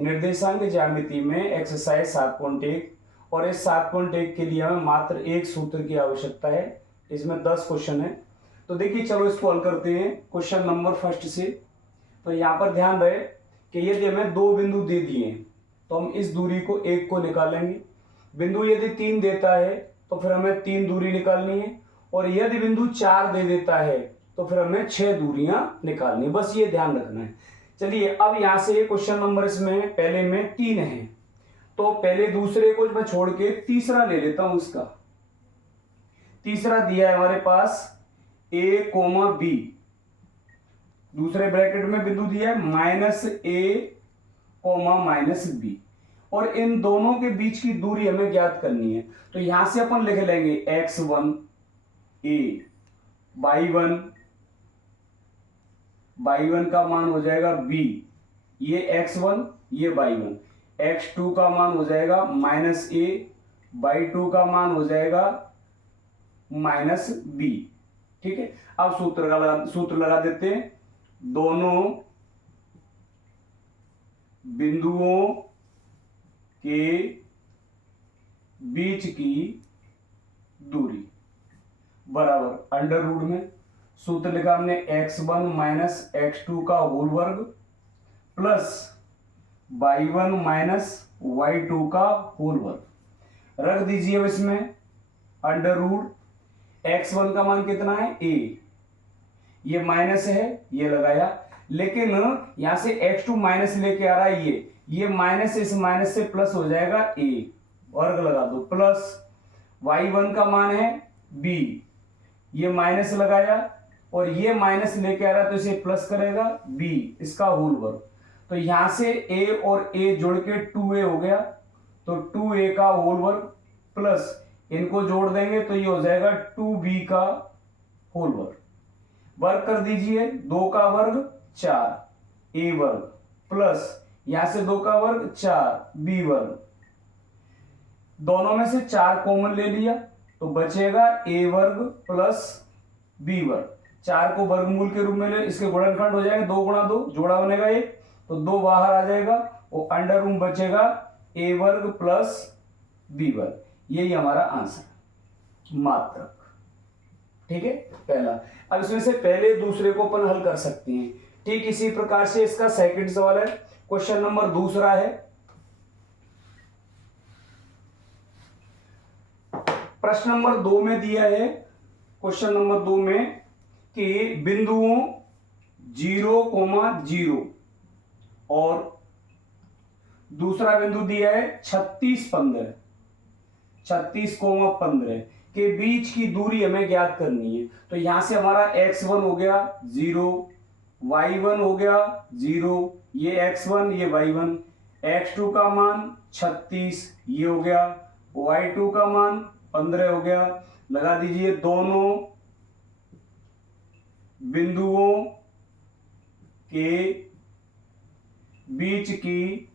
निर्देशांक ज्यामिति में एक्सरसाइज 7.1 और इस 7.1 के लिए हमें मात्र एक सूत्र की आवश्यकता है। इसमें 10 क्वेश्चन है। तो देखिए चलो इसको हल करते हैं क्वेश्चन नंबर फर्स्ट से। तो यहाँ पर ध्यान रहे कि यदि हमें दो बिंदु दे दिए हैं तो हम इस दूरी को एक को निकालेंगे। बिंदु यदि 3 देता है तो फिर हमें 3 दूरी निकालनी है, और यदि बिंदु 4 दे देता है तो फिर हमें 6 दूरियां निकालनी है। बस ये ध्यान रखना है। चलिए अब यहां से क्वेश्चन नंबर इसमें पहले में 3 है, तो पहले दूसरे को मैं छोड़ के तीसरा ले लेता हूं। इसका तीसरा दिया है हमारे पास a, b, दूसरे ब्रैकेट में बिंदु दिया है -a, -b, और इन दोनों के बीच की दूरी हमें ज्ञात करनी है। तो यहां से अपन लिख लेंगे x1 a, y1 का मान हो जाएगा b, ये x1 ये y1, x2 का मान हो जाएगा -a, y2 का मान हो जाएगा -b। ठीक है, अब सूत्र लगा देते हैं। दोनों बिंदुओं के बीच की दूरी बराबर अंडर रूट में सूत्र लिखा हमने x1 -x2 का होल वर्ग प्लस y1 -y2 का होल वर्ग। रख दीजिए अब इसमें अंडर रूट। x1 का मान कितना है a, ये माइनस है ये लगाया, लेकिन यहां से x2 माइनस लेके आ रहा है, ये माइनस इस माइनस से प्लस हो जाएगा a, वर्ग लगा दो, प्लस y1 का मान है b, ये माइनस लगाया और ये माइनस लेके आ रहा है तो इसे प्लस करेगा b, इसका होल वर्ग। तो यहां से a और a जोड़ के 2a हो गया, तो 2a का होल वर्ग प्लस इनको जोड़ देंगे तो ये हो जाएगा 2b का होल वर्ग। वर्ग कर दीजिए, 2 का वर्ग 4 a वर्ग प्लस यहां से 2 का वर्ग 4 b वर्ग। दोनों में से 4 कॉमन ले लिया तो बचेगा a वर्ग प्लस b वर्ग। 4 को वर्गमूल के रूप में ले, इसके गुणनखंड हो जाएगा 2 गुणा 2, जोड़ा बनेगा 1, तो 2 बाहर आ जाएगा और अंडर रूट बचेगा a वर्ग प्लस b वर्ग। यही हमारा आंसर मात्रक। ठीक है, पहला। अब इसमें से पहले दूसरे को अपन हल कर सकते हैं। ठीक इसी प्रकार से इसका सेकंड सवाल है, क्वेश्चन नंबर दूसरा है। प्रश्न नंबर 2 में दिया है, क्वेश्चन नंबर 2 में कि बिंदुओं 0,0 और दूसरा बिंदु दिया है 36,15 के बीच की दूरी हमें ज्ञात करनी है। तो यहां से हमारा x1 हो गया 0, y1 हो गया 0, ये x1 ये y1, x2 का मान 36 ये हो गया, y2 का मान 15 हो गया। लगा दीजिए दोनों बिंदुओं के बीच की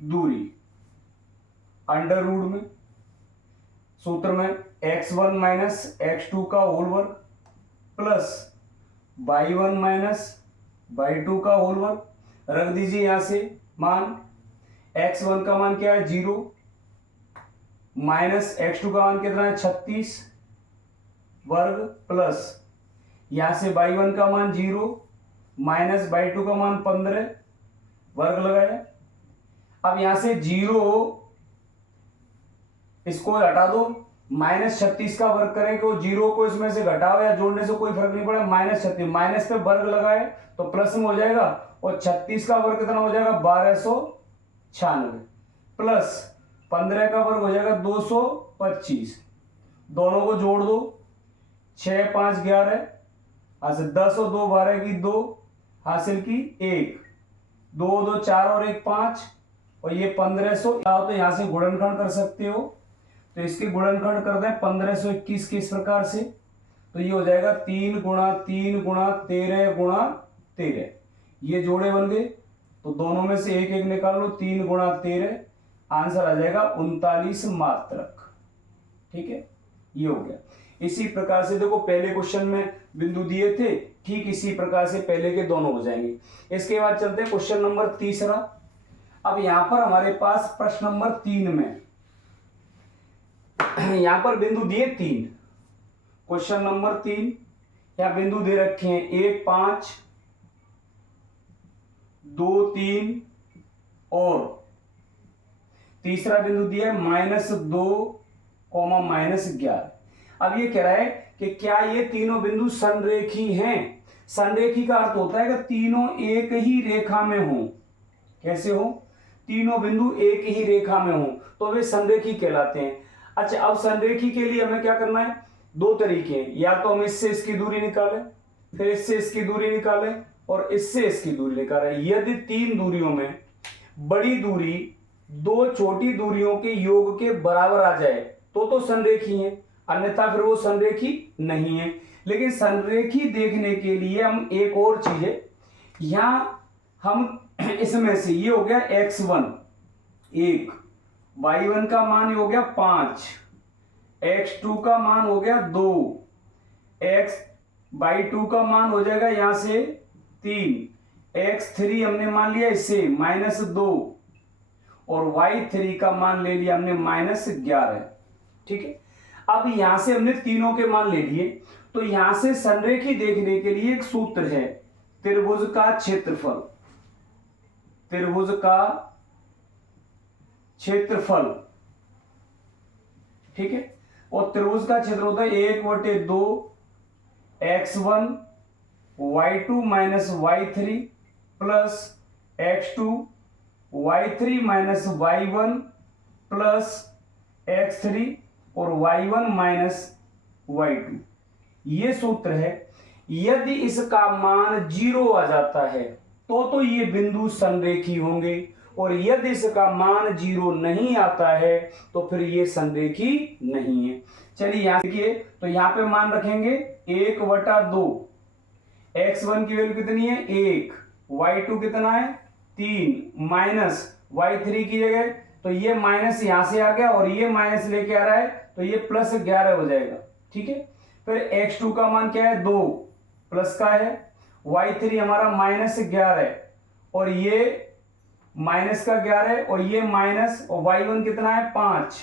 दूरी अंडर रूट में सूत्र में x1 -x2 का होल वर्ग प्लस y1 -y2 का होल वर्ग। रख दीजिए यहां से मान, x1 का मान क्या है 0, माइनस x2 का मान कितना है 36 वर्ग प्लस यहां से y1 का मान 0 माइनस y2 का मान 15 वर्ग लगाया। अब यहां से 0 इसको हटा दो, -36 का वर्ग करें तो 0 को इसमें से घटाओ या जोड़ने से कोई फर्क नहीं पड़ा, -36 माइनस पे वर्ग लगाए तो प्लस में हो जाएगा, और 36 का वर्ग कितना हो जाएगा 1296 प्लस 15 का वर्ग हो जाएगा 225। दोनों को जोड़ दो, 6 5 11 हासिल 10 और 2 12 की 2 हासिल की 1, 2 2 4 और 1 5, और ये 1500। तो यहां से गुणनखंड कर सकते हो, तो इसके गुणनखंड कर दें 1521 के इस प्रकार से, तो ये हो जाएगा 3 गुणा 3 गुणा 13 गुणा 13। ये जोड़े बन गए, तो दोनों में से एक एक निकाल लो, 3 गुणा 13, आंसर आ जाएगा 39 मात्रक। ठीक है, ये हो गया। इसी प्रकार से देखो पहले क्वेश्चन में बिंदु दिए थे, ठीक इसी प्रकार से पहले के दोनों हो जाएंगे। इसके बाद चलते हैं क्वेश्चन नंबर तीसरा। अब यहां पर हमारे पास प्रश्न नंबर 3 में यहां पर बिंदु दिए 3, क्वेश्चन नंबर 3, यहां बिंदु दे रखे हैं 1 5 2 3 और तीसरा बिंदु दिया है -2, -11। अब ये कह रहा है कि क्या ये तीनों बिंदु संरेखी हैं। संरेखी का अर्थ होता है कि तीनों एक ही रेखा में हो। कैसे हो? तीनों बिंदु एक ही रेखा में हो तो वे संरेखी कहलाते हैं। अच्छा, अब संरेखी के लिए हमें क्या करना है? 2 तरीके हैं, या तो हम इससे इसकी दूरी निकालें, फिर इससे इसकी दूरी निकालें और इससे इसकी दूरी निकालें। यदि 3 दूरियों में बड़ी दूरी 2 छोटी दूरियों के योग के बराबर आ जाए तो संरेखी है, अन्यथा फिर वो संरेखी नहीं है। लेकिन संरेखी देखने के लिए हम एक और चीज है, यहां हम इसमें से ये हो गया x1 1, y1 का मान हो गया 5, x2 का मान हो गया 2, y2 का मान हो जाएगा यहां से 3, x3 हमने मान लिया इससे -2 और y3 का मान ले लिया हमने -11। ठीक है, अब यहां से हमने तीनों के मान ले लिए, तो यहां से संरेखी देखने के लिए एक सूत्र है, त्रिभुज का क्षेत्रफल। त्रिभुज का क्षेत्रफल, ठीक है, और त्रिभुज का क्षेत्र होता है 1/2 x1 y2 - y3 plus x2 y3 - y1 plus x3 और y1 - y2। ये सूत्र है। यदि इसका मान 0 आ जाता है तो ये बिंदु संरेखी होंगे, और यदि इसका मान 0 नहीं आता है तो फिर ये संरेखी नहीं है। चलिए यहां देखिए, तो यहां पे मान रखेंगे 1/2, x1 की वैल्यू कितनी है 1, y2 कितना है 3, माइनस y3 की जगह तो ये माइनस यहां से आ गया और ये माइनस लेके आ रहा है तो ये +11 हो जाएगा। ठीक है, फिर x2 का मान क्या है 2 प्लस का है, y3 हमारा -11 है और ये -11 और ये माइनस, और y1 कितना है 5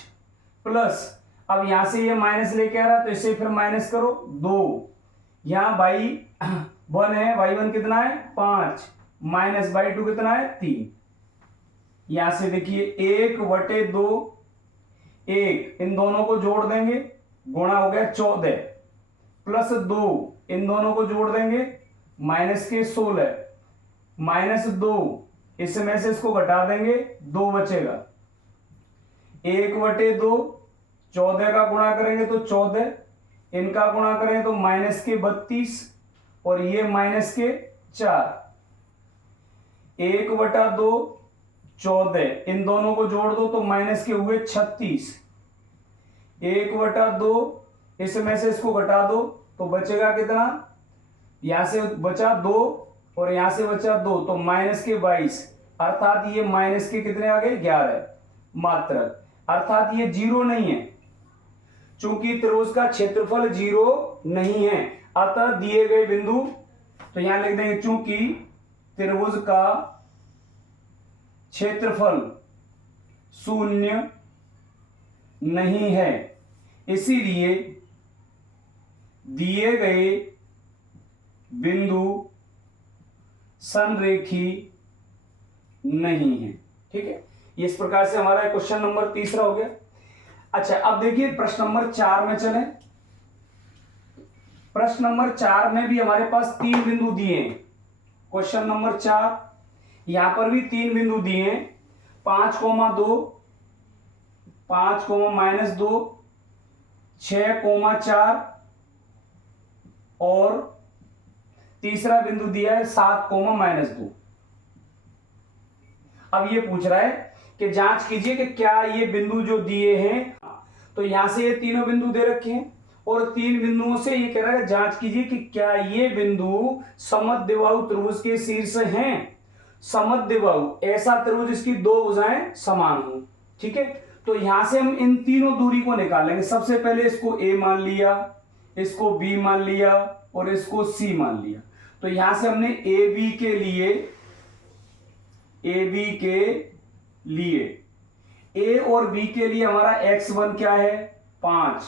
प्लस, अब यहां से ये माइनस लेके आ रहा है तो इसे फिर माइनस करो 2, यहां y1 है, y1 कितना है 5 माइनस y2 कितना है 3। यहां से देखिए 1/2 1, इन दोनों को जोड़ देंगे, गुणा हो गया 14 प्लस 2, इन दोनों को जोड़ देंगे माइनस के 16 -2, इसमें से इसको घटा देंगे 2 बचेगा, 1/2 14 का गुणा करेंगे तो 14, इनका गुणा करें तो -32 और ये -4, 1/2 14, इन दोनों को जोड़ दो तो माइनस के हुए 36, 1/2 इसमें से इसको घटा दो तो बचेगा कितना, यहां से बचा 2 और यहां से बचा 2 तो -22, अर्थात ये माइनस के कितने आ गए 11 मात्र, अर्थात ये 0 नहीं है। चूंकि त्रिभुज का क्षेत्रफल 0 नहीं है, अतः दिए गए बिंदु, तो यहां लिख देंगे चूंकि त्रिभुज का क्षेत्रफल 0 नहीं है, इसीलिए दिए गए बिंदु संरेखी नहीं है। ठीक है, इस प्रकार से हमारा क्वेश्चन नंबर 3 हो गया। अच्छा, अब देखिए प्रश्न नंबर 4 में चलें। प्रश्न नंबर 4 में भी हमारे पास 3 बिंदु दिए हैं। क्वेश्चन नंबर 4, यहां पर भी 3 बिंदु दिए हैं, 5,2, 5,-2, 6,4 और तीसरा बिंदु दिया है 7,-2। अब ये पूछ रहा है कि जांच कीजिए कि क्या ये बिंदु जो दिए हैं, तो यहां से ये तीनों बिंदु दे रखे हैं और 3 बिंदुओं से ये कह रहा है जांच कीजिए कि क्या ये बिंदु समद्विबाहु त्रिभुज के शीर्ष हैं। समद्विबाहु ऐसा त्रिभुज जिसकी 2 भुजाएं समान हो। ठीक है, तो यहां से हम इन तीनों दूरी को निकालेंगे। सबसे पहले इसको a मान लिया, इसको b मान लिया और इसको c मान लिया। तो यहां से हमने AB के लिए ए और बी के लिए हमारा x1 क्या है 5,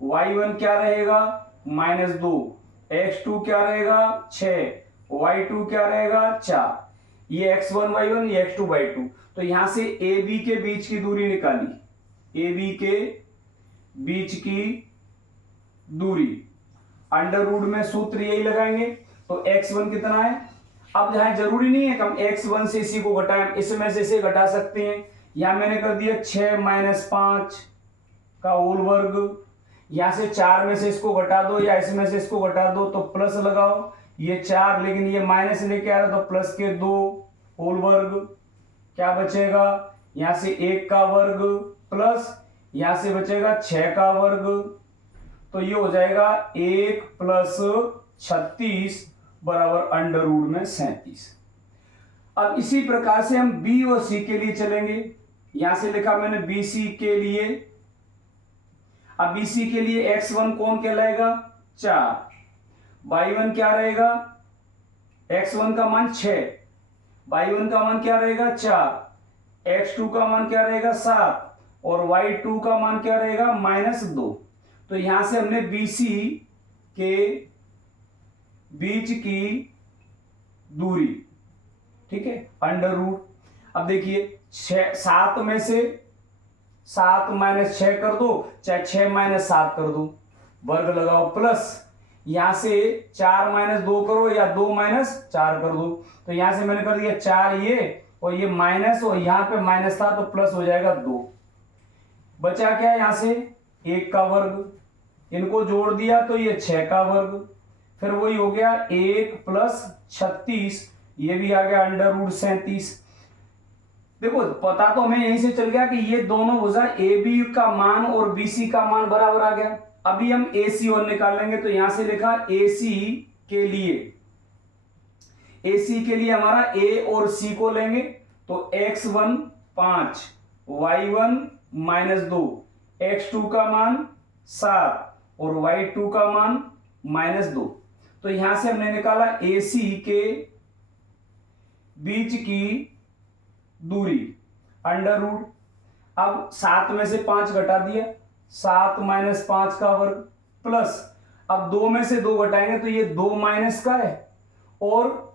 y1 क्या रहेगा -2, x2 क्या रहेगा 6, y2 क्या रहेगा 4। ये x1 y1 ये x2 y2। तो यहां से ए बी के बीच की दूरी निकाली, ए बी के बीच की दूरी अंडर रूट में सूत्र यही लगाएंगे। तो x1 कितना है, अब यहां जरूरी नहीं है कि हम x1 से इसी को घटाएं, इसमें से इसे घटा सकते हैं। यहां मैंने कर दिया 6 - 5 का होल वर्ग, यहां से 4 में से इसको घटा दो या इसमें से इसको घटा दो तो प्लस लगाओ, ये 4 लेकिन ये माइनस लेके आ रहा तो प्लस के 2 होल वर्ग, क्या बचेगा यहां से 1 का वर्ग प्लस यहां से बचेगा 6 का वर्ग, तो ये हो जाएगा 1 + 36 बराबर अंडर रूट में 37। अब इसी प्रकार से हम बी और सी के लिए चलेंगे। यहां से लिखा मैंने बी सी के लिए, अब बी सी के लिए x1 कौन कहलाएगा 4, y1 क्या रहेगा x1 का मान 6, y1 का मान क्या रहेगा 4, x2 का मान क्या रहेगा 7 और y2 का मान क्या रहेगा -2। तो यहां से हमने BC के बीच की दूरी, ठीक है, अंडर रूट। अब देखिए 7 में से 7 - 6 कर दो, चाहे 6 - 7 कर दो, वर्ग लगाओ प्लस यहां से 4 - 2 करो या 2 - 4 कर दो। तो यहां से मैंने कर दिया 4 ये और ये माइनस और यहां पे माइनस था तो प्लस हो जाएगा 2। बचा क्या यहां से 1 का वर्ग, इनको जोड़ दिया तो ये 6 का वर्ग, फिर वही हो गया 1 + 36, ये भी आ गया अंडर रूट 37। देखो पता तो हमें यहीं से चल गया कि ये दोनों भुजा ए बी का मान और बी सी का मान बराबर आ गया। अभी हम ए सी और निकालेंगे, तो यहां से लिखा ए सी के लिए, ए सी के लिए हमारा ए और सी को लेंगे तो x1 5, y1 -2, x2 का मान 7 और y2 का मान -2। तो यहां से हमने निकाला ए सी के बीच की दूरी अंडर रूट। अब 7 में से 5 घटा दिया, 7 - 5 का वर्ग प्लस, अब 2 में से 2 घटाएंगे तो ये 2 माइनस का है और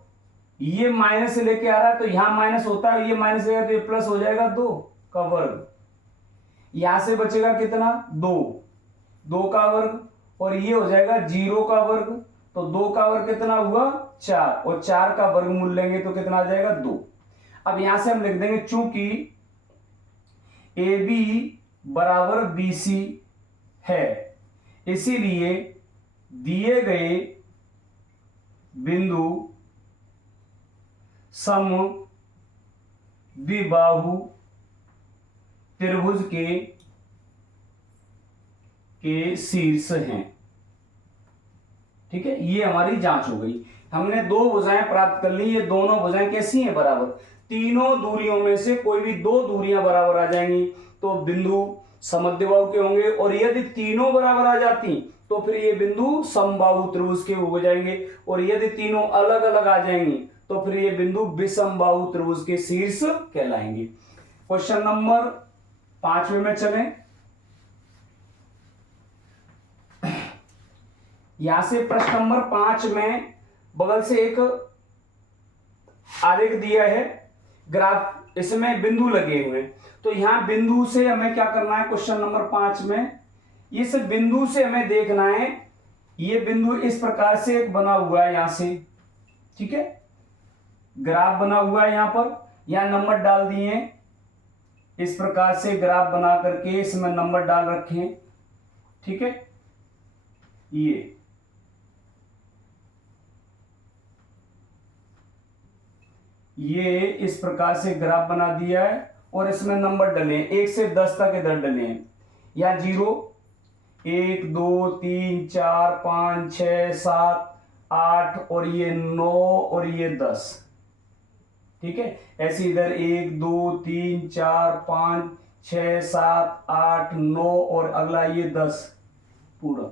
ये माइनस लेके आ रहा है तो यहां माइनस होता है, ये माइनस लेगा तो ये प्लस हो जाएगा 2 का वर्ग। यहां से बचेगा कितना 2 का वर्ग और ये हो जाएगा 0 का वर्ग। तो 2 का वर्ग कितना हुआ 4 और 4 का वर्गमूल लेंगे तो कितना आ जाएगा 2। अब यहां से हम लिख देंगे चूंकि ए बी बराबर बी सी है, इसीलिए दिए गए बिंदु समद्विबाहु त्रिभुज के शीर्ष हैं। ठीक है, ये हमारी जांच हो गई। हमने 2 भुजाएं प्राप्त कर ली, ये दोनों भुजाएं कैसी हैं बराबर, तीनों दूरियों में से कोई भी 2 दूरियां बराबर आ जाएंगी तो बिंदु समद्विबाहु के होंगे, और यदि तीनों बराबर आ जाती तो फिर ये बिंदु समबाहु त्रिभुज के हो जाएंगे, और यदि तीनों अलग अलग आ जाएंगी तो फिर ये बिंदु विषमबाहु त्रिभुज के शीर्ष कहलाएंगे। क्वेश्चन नंबर 5 में चलें। यहां से प्रश्न नंबर 5 में बगल से एक आरेख दिया है, ग्राफ, इसमें बिंदु लगे हुए हैं। तो यहां बिंदु से हमें क्या करना है, क्वेश्चन नंबर 5 में इस बिंदु से हमें देखना है, ये बिंदु इस प्रकार से एक बना हुआ है यहां से, ठीक है, ग्राफ बना हुआ है यहां पर, यहां नंबर डाल दिए, इस प्रकार से ग्राफ बना करके इसमें नंबर डाल रखे हैं, ठीक है, ये इस प्रकार से ग्राफ बना दिया है और इसमें नंबर डले हैं, 1 से 10 तक इधर डले हैं, या 0 1 2 3 4 5 6 7 8 और ये 9 और ये 10, ठीक है, ऐसे इधर 1 2 3 4 5 6 7 8 9 और अगला ये 10 पूरा,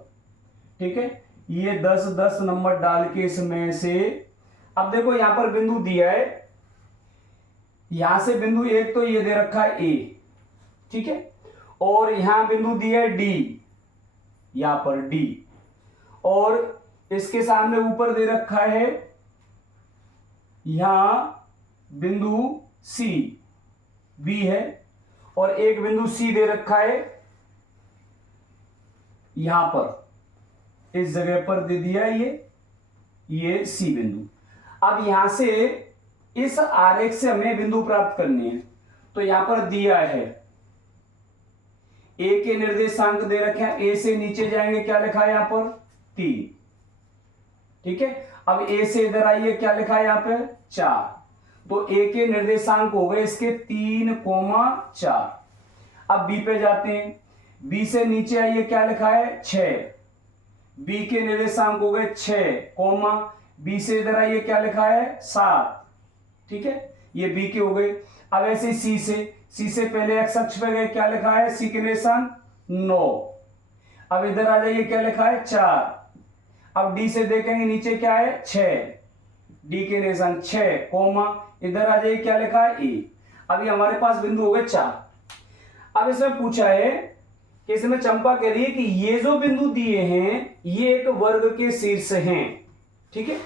ठीक है, ये 10 10 नंबर डाल के इसमें से, अब देखो यहां पर बिंदु दिया है, यहां से बिंदु एक तो ये दे रखा है ए, ठीक है, और यहां बिंदु दिया है डी, यहां पर डी, और इसके सामने ऊपर दे रखा है यहां बिंदु सी, बी है, और एक बिंदु सी दे रखा है यहां पर, इस जगह पर दे दिया ये सी बिंदु। अब यहां से इस आरेख से हमें बिंदु प्राप्त करनी है, तो यहां पर दिया है ए के निर्देशांक दे रखे हैं, ए से नीचे जाएंगे, क्या लिखा है यहां पर 3, ठीक है। अब ए से इधर आइए, क्या लिखा है यहां पे 4, तो ए के निर्देशांक हो गए इसके 3,4। अब बी पे जाते हैं, बी से नीचे आइए, क्या लिखा है 6, बी के निर्देशांक हो गए 6, बी से इधर आइए, क्या लिखा है 7, ठीक है, ये बी के हो गए। अब ऐसे सी से पहले एक्स अक्ष पे गए, क्या लिखा है सी के निर्देशांक 9, अब इधर आ जाइए, क्या लिखा है 4, अब डी से देखेंगे नीचे क्या है 6, डी के निर्देशांक 6, इधर आ जाइए, क्या लिखा है ए। अभी हमारे पास बिंदु हो गए 4। अब इसमें पूछा है कि इसमें चंपा कह रही है कि ये जो बिंदु दिए हैं ये एक वर्ग के शीर्ष हैं, ठीक है,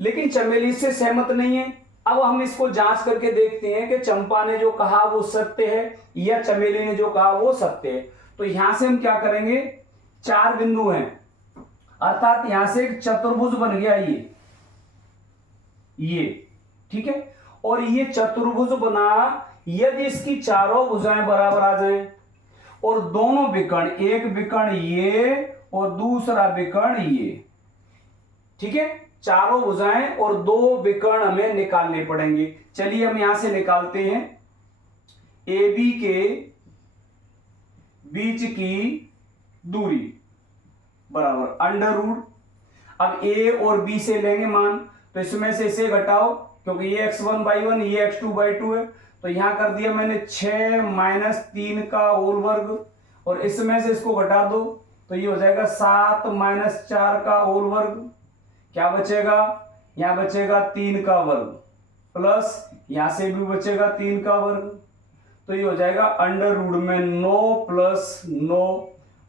लेकिन चमेली इससे सहमत नहीं है। अब हम इसको जांच करके देखते हैं कि चंपा ने जो कहा वो सत्य है या चमेली ने जो कहा वो सत्य है। तो यहां से हम क्या करेंगे, 4 बिंदु हैं, अर्थात यहां से एक चतुर्भुज बन गया ये, ठीक है, और ये चतुर्भुज बना यदि इसकी चारों भुजाएं बराबर आ जाएं और दोनों विकर्ण, एक विकर्ण ये और दूसरा विकर्ण ये, ठीक है, चारों भुजाएं और 2 विकर्ण हमें निकालने पड़ेंगे। चलिए हम यहां से निकालते हैं। ए बी के बीच की दूरी बराबर अंडर रूट, अब ए और बी से लेंगे मान, तो इसमें से इसे घटाओ, क्योंकि ये x1/1 ये x2/2 है, तो यहां कर दिया मैंने 6 - 3 का होल वर्ग, और इसमें से इसको घटा दो तो ये हो जाएगा 7 - 4 का होल वर्ग, क्या बचेगा, यहां बचेगा 3 का वर्ग, प्लस यहां से भी बचेगा 3 का वर्ग, तो ये हो जाएगा अंडर रूट में 9 + 9,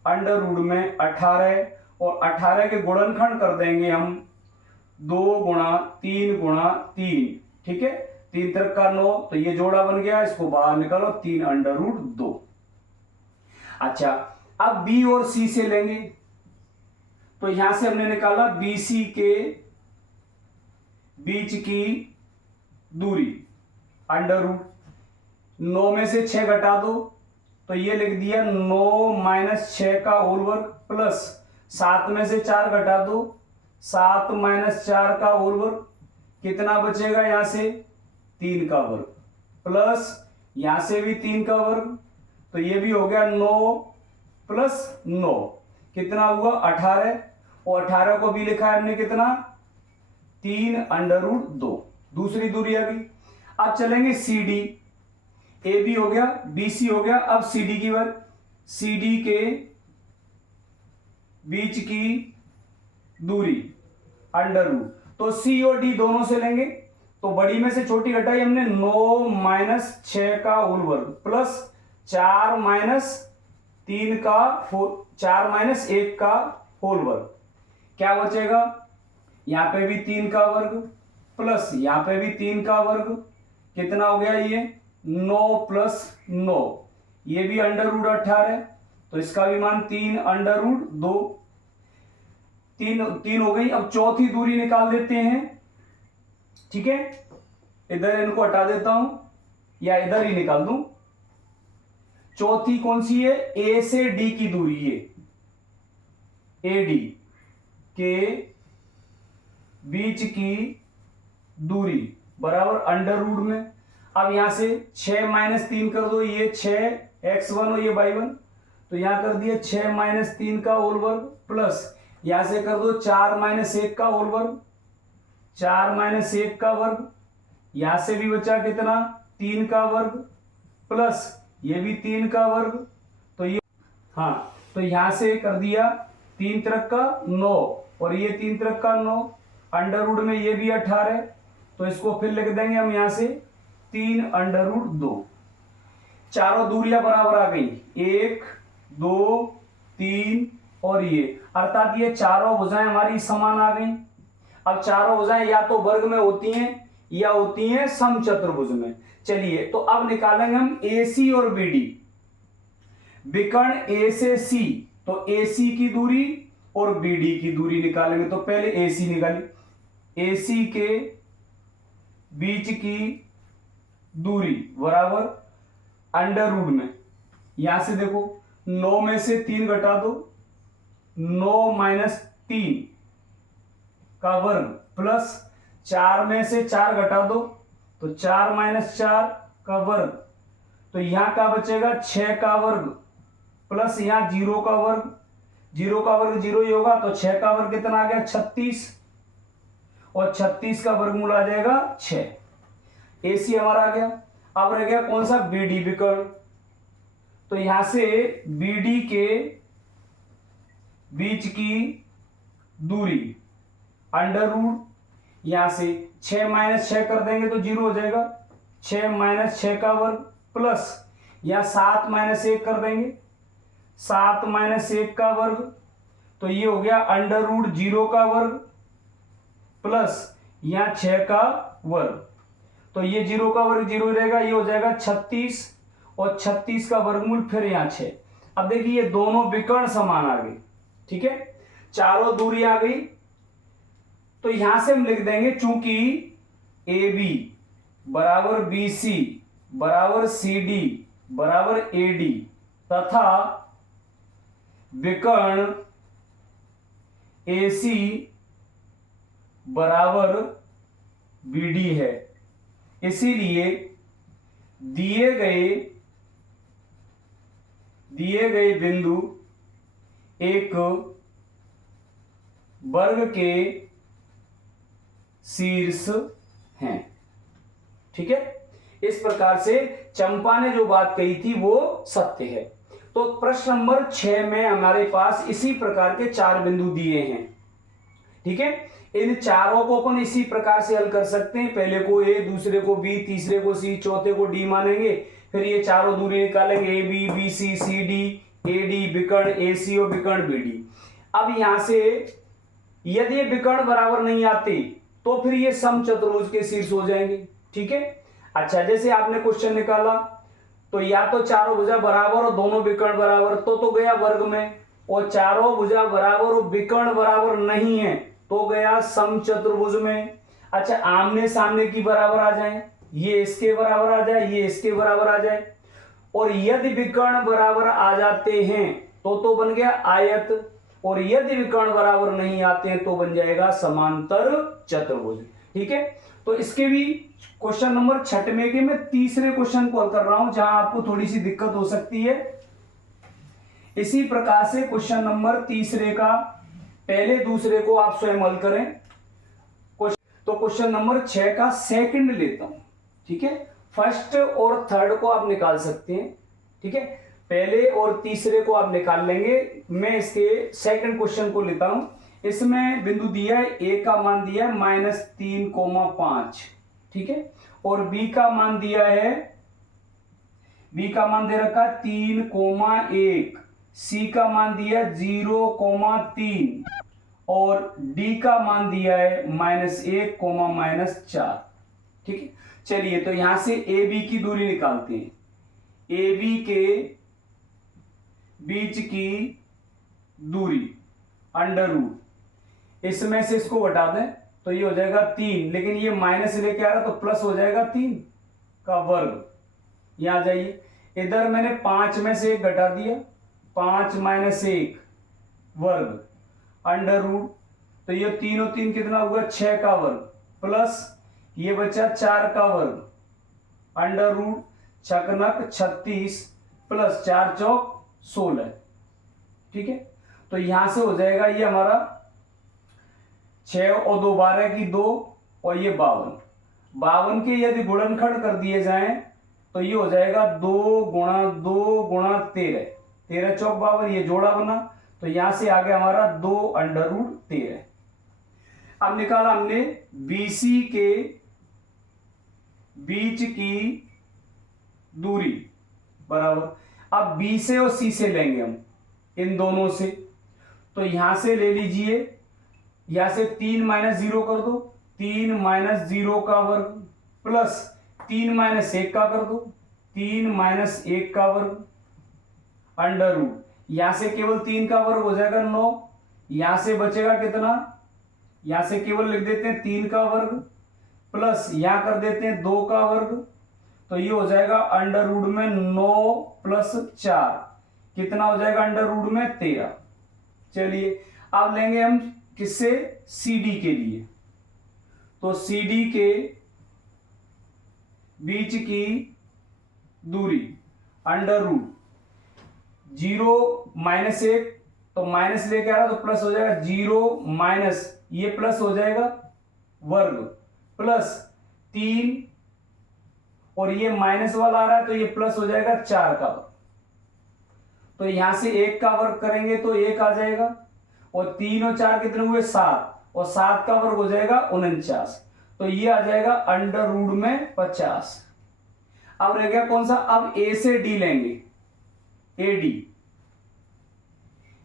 अंडर रूट में 18, और 18 के गुणनखंड कर देंगे हम 2 × 3 × 3, ठीक है, 3 3 का 9, तो ये जोड़ा बन गया, इसको बाहर निकालो, 3 अंडर रूट 2। अच्छा, अब बी और सी से लेंगे, तो यहां से हमने निकाला बीसी के बीच की दूरी अंडर रूट, 9 में से 6 घटा दो, तो ये लिख दिया 9 - 6 का होल वर्ग, प्लस 7 में से 4 घटा दो, 7 - 4 का होल वर्ग, कितना बचेगा यहां से 3 का वर्ग, प्लस यहां से भी 3 का वर्ग, तो ये भी हो गया 9 + 9, कितना हुआ 18, और 18 को भी लिखा है हमने कितना 3 अंडर रूट 2, दूसरी दूरी आ गई। अब चलेंगे सी डी, ए बी हो गया, बी सी हो गया, अब सी डी की बात, सी डी के बीच की दूरी अंडर रूट, तो सी और डी दोनों से लेंगे, तो बड़ी में से छोटी घटाई हमने 9 - 6 का होल वर्ग, प्लस 4 - 3 का 4 - 1 का होल वर्ग, क्या बचेगा, यहां पे भी 3 का वर्ग, प्लस यहां पे भी 3 का वर्ग, कितना हो गया ये 9 + 9, ये भी अंडर रूट 18, तो इसका भी मान 3 अंडर रूट 2, 3 हो गई। अब चौथी दूरी निकाल देते हैं, ठीक है, इधर इनको हटा देता हूं या इधर ही निकाल दूं। चौथी कौन सी है, ए से डी की दूरी, ये ए डी के बीच की दूरी बराबर अंडर रूट में, अब यहां से 6 - 3 कर दो, ये 6 x1 और ये y1, तो यहां कर दिया 6 - 3 का होल वर्ग, प्लस यहां से कर दो 4 - 1 का होल वर्ग, 4 - 1 का वर्ग, यहां से भी बचा कितना 3 का वर्ग, प्लस ये भी 3 का वर्ग, तो ये हाँ, तो यहां से कर दिया 3 त्रिक का 9 और ये 3 त्रिक का 9, अंडर रूट में ये भी 18, तो इसको फिर लिख देंगे हम यहां से 3 अंडर रूट 2। चारों दूरियां बराबर आ गई, 1 2 3 और ये, अर्थात ये चारों भुजाएं हमारी समान आ गई। अब चारों भुजाएं या तो वर्ग में होती हैं या होती हैं समचतुर्भुज में। चलिए तो अब निकालेंगे हम AC और BD। विकर्ण A से C, तो AC की दूरी और BD की दूरी निकालेंगे। तो पहले AC निकाली, AC के बीच की दूरी बराबर अंडर रूट में, यहां से देखो 9 में से 3 घटा दो, 9 माइनस 3 का वर्ग प्लस 4 में से 4 घटा दो तो 4 माइनस 4 का वर्ग, तो यहां का बचेगा 6 का वर्ग प्लस यहां 0 का वर्ग, 0 का वर्ग 0 ही होगा, तो 6 का वर्ग कितना आ गया 36 और 36 का वर्गमूल आ जाएगा 6। AC हमारा आ गया। अब रह गया कौन सा, BD विकर्ण। तो यहां से BD के बीच की दूरी अंडर रूट, यहां से 6 माइनस 6 कर देंगे तो 0 हो जाएगा, 6 माइनस 6 का वर्ग प्लस यहां 7 माइनस 1 कर देंगे, 7 माइनस 1 का वर्ग, तो ये हो गया अंडर रूट 0 का वर्ग प्लस यहां 6 का वर्ग, तो ये 0 का वर्ग 0 रहेगा, ये हो जाएगा 36 और 36 का वर्गमूल फिर यहां 6। अब देखिए ये दोनों विकर्ण समान आ गए, ठीक है, चारों दूरी आ गई। तो यहां से हम लिख देंगे चूंकि AB बराबर BC बराबर CD बराबर AD तथा विकर्ण AC बराबर BD है, इसीलिए दिए गए बिंदु एक वर्ग के शीर्ष हैं। ठीक है, इस प्रकार से चंपा ने जो बात कही थी वो सत्य है। तो प्रश्न नंबर 6 में हमारे पास इसी प्रकार के 4 बिंदु दिए हैं। ठीक है, इन चारों को अपन इसी प्रकार से हल कर सकते हैं, पहले को A, दूसरे को B, तीसरे को C, चौथे को D मानेंगे, फिर ये चारों दूरी निकालेंगे AB, BC, CD, AD, विकर्ण AC और विकर्ण BD। अब यहां से यदि ये विकर्ण बराबर नहीं आते तो फिर ये समचतुर्भुज के शीर्ष हो जाएंगे। ठीक है, अच्छा जैसे आपने क्वेश्चन निकाला तो या तो चारों भुजा बराबर और दोनों विकर्ण बराबर तो गया वर्ग में, और चारों भुजा बराबर और विकर्ण बराबर नहीं है तो गया समचतुर्भुज में। अच्छा आमने सामने की बराबर आ जाए, ये इसके बराबर आ जाए, ये इसके बराबर आ जाए, और यदि विकर्ण बराबर आ जाते हैं तो बन गया आयत, और यदि विकर्ण बराबर नहीं आते हैं तो बन जाएगा समांतर चतुर्भुज। ठीक है, तो इसके भी क्वेश्चन नंबर 6 के मैं तीसरे क्वेश्चन को हल कर रहा हूं जहां आपको थोड़ी सी दिक्कत हो सकती है। इसी प्रकार से क्वेश्चन नंबर तीसरे का पहले दूसरे को आप स्वयं हल करें। तो क्वेश्चन नंबर 6 का सेकंड लेता हूं। ठीक है, फर्स्ट और थर्ड को आप निकाल सकते हैं। ठीक है, पहले और तीसरे को आप निकाल लेंगे। मैं इसके सेकंड क्वेश्चन को लेता हूं। इसमें बिंदु दिया है, A का मान दिया है -3,5। ठीक है, और B का मान दिया है, B का मान दे रखा है 3,1, C का मान दिया है 0,3 और D का मान दिया है -1, -4। ठीक है, चलिए तो यहां से AB की दूरी निकालते हैं। AB के बीच की दूरी अंडर रूट, इसमें से इसको हटा दें तो ये हो जाएगा 3, लेकिन ये माइनस लेके आ रहा तो प्लस हो जाएगा 3 का वर्ग। यहां आ जाइए, इधर मैंने 5 में से 1 घटा दिया, 5 माइनस 1 वर्ग अंडर रूट, तो ये 3 और 3 कितना हुआ 6 का वर्ग प्लस ये बचा 4 का वर्ग अंडर रूट 6 36 प्लस 4 चौक 16। ठीक है, तो यहां से हो जाएगा ये हमारा 6 और 2 12 की 2 और ये 52 के यदि गुणनखंड कर दिए जाएं तो ये हो जाएगा 2 × 2 × 13, 13 चौक 52, ये जोड़ा बना, तो यहां से आ गया हमारा 2 अंडर रूट 13। अब निकाला हमने BC के बीच की दूरी बराबर, अब बी से और सी से लेंगे हम इन दोनों से, तो यहां से ले लीजिए, यहां से 3 माइनस 0 कर दो, 3 माइनस 0 का वर्ग प्लस 3 माइनस 1 का कर दो, 3 माइनस 1 का वर्ग अंडर रूट, यहां से केवल 3 का वर्ग हो जाएगा 9, यहां से बचेगा कितना, यहां से केवल लिख देते हैं 3 का वर्ग प्लस यहां कर देते हैं 2 का वर्ग, तो ये हो जाएगा अंडर रूट में 9 प्लस 4 कितना हो जाएगा अंडर रूट में 13। चलिए अब लेंगे हम किससे, CD के लिए, तो CD के बीच की दूरी अंडर रूट 0 माइनस 1, तो माइनस लेके आ रहा तो प्लस हो जाएगा 0 माइनस ये प्लस हो जाएगा वर्ग प्लस 3 और ये माइनस वाला आ रहा है तो ये प्लस हो जाएगा 4 का वर्ग, तो यहां से 1 का वर्ग करेंगे तो 1 आ जाएगा और 3 और 4 कितने हुए 7 और 7 का वर्ग हो जाएगा 49, तो ये आ जाएगा अंडर रूट में 50। अब रह गया कौन सा, अब ए से डी लेंगे,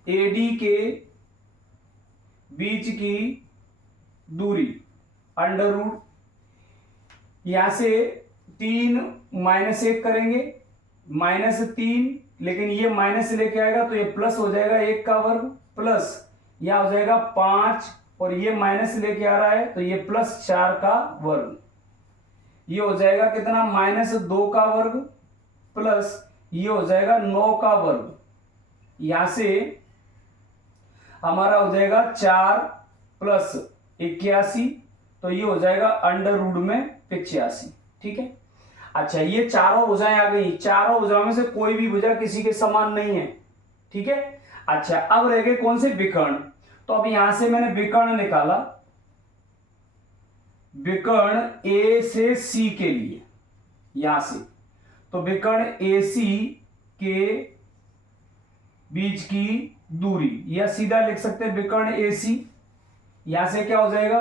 एडी के बीच की दूरी अंडर रूट, यहां से 3 माइनस 1 करेंगे -3, लेकिन ये माइनस लेके आएगा तो ये प्लस हो जाएगा 1 का वर्ग प्लस यहां हो जाएगा 5 और ये माइनस लेके आ रहा है तो ये प्लस 4 का वर्ग, ये हो जाएगा कितना -2 का वर्ग प्लस ये हो जाएगा 9 का वर्ग, यहां से हमारा हो जाएगा 4 प्लस 81, तो ये हो जाएगा अंडर रूट में 85। ठीक है, अच्छा ये चारों भुजाएं आ गई, चारों भुजाओं में से कोई भी भुजा किसी के समान नहीं है। ठीक है, अच्छा अब रह गए कौन से, विकर्ण, तो अब यहां से मैंने विकर्ण निकाला, विकर्ण ए से सी के लिए, यहां से तो विकर्ण ए सी के बीच की दूरी, या सीधा लिख सकते हैं विकर्ण ए सी, यहां से क्या हो जाएगा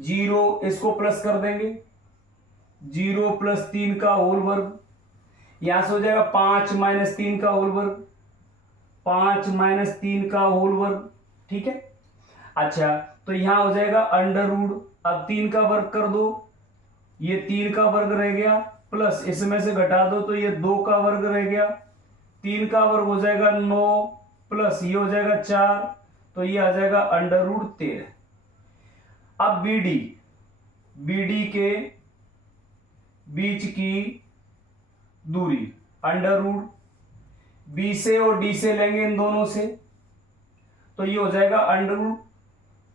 0, इसको प्लस कर देंगे 0 प्लस 3 का होल वर्ग, यहां से हो जाएगा 5 माइनस 3 का होल वर्ग, 5 माइनस 3 का होल वर्ग। ठीक है, अच्छा तो यहां हो जाएगा अंडर रूट, अब 3 का वर्ग कर दो, ये 3 का वर्ग रह गया प्लस इसमें से घटा दो तो ये 2 का वर्ग रह गया, 3 का वर्ग हो जाएगा 9 प्लस ये हो जाएगा 4, तो ये आ जाएगा अंडर रूट 13। अब बीडी के बीच की दूरी अंडर रूट, बी से और डी से लेंगे इन दोनों से, तो ये हो जाएगा अंडर रूट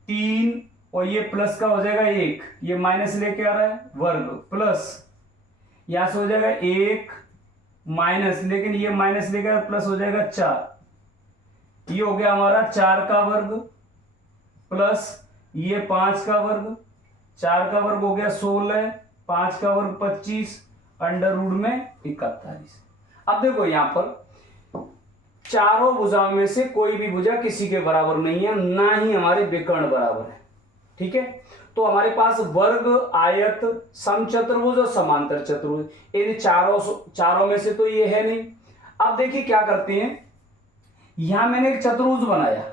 3 और ये प्लस का हो जाएगा 1, ये माइनस लेके आ रहा है वर्ग प्लस यहां से हो जाएगा 1 माइनस, लेकिन ये माइनस लेकर प्लस हो जाएगा 4, ये हो गया हमारा 4 का वर्ग प्लस ये 5 का वर्ग, 4 का वर्ग हो गया 16, 5 का वर्ग 25, अंडर रूट में 41। अब देखो यहां पर चारों भुजाओं में से कोई भी भुजा किसी के बराबर नहीं है, ना ही हमारे विकर्ण बराबर है। ठीक है, तो हमारे पास वर्ग, आयत, समचतुर्भुज और समांतर चतुर्भुज, इन चारों में से तो ये है नहीं। अब देखिए क्या करते हैं, यहां मैंने एक चतुर्भुज बनाया,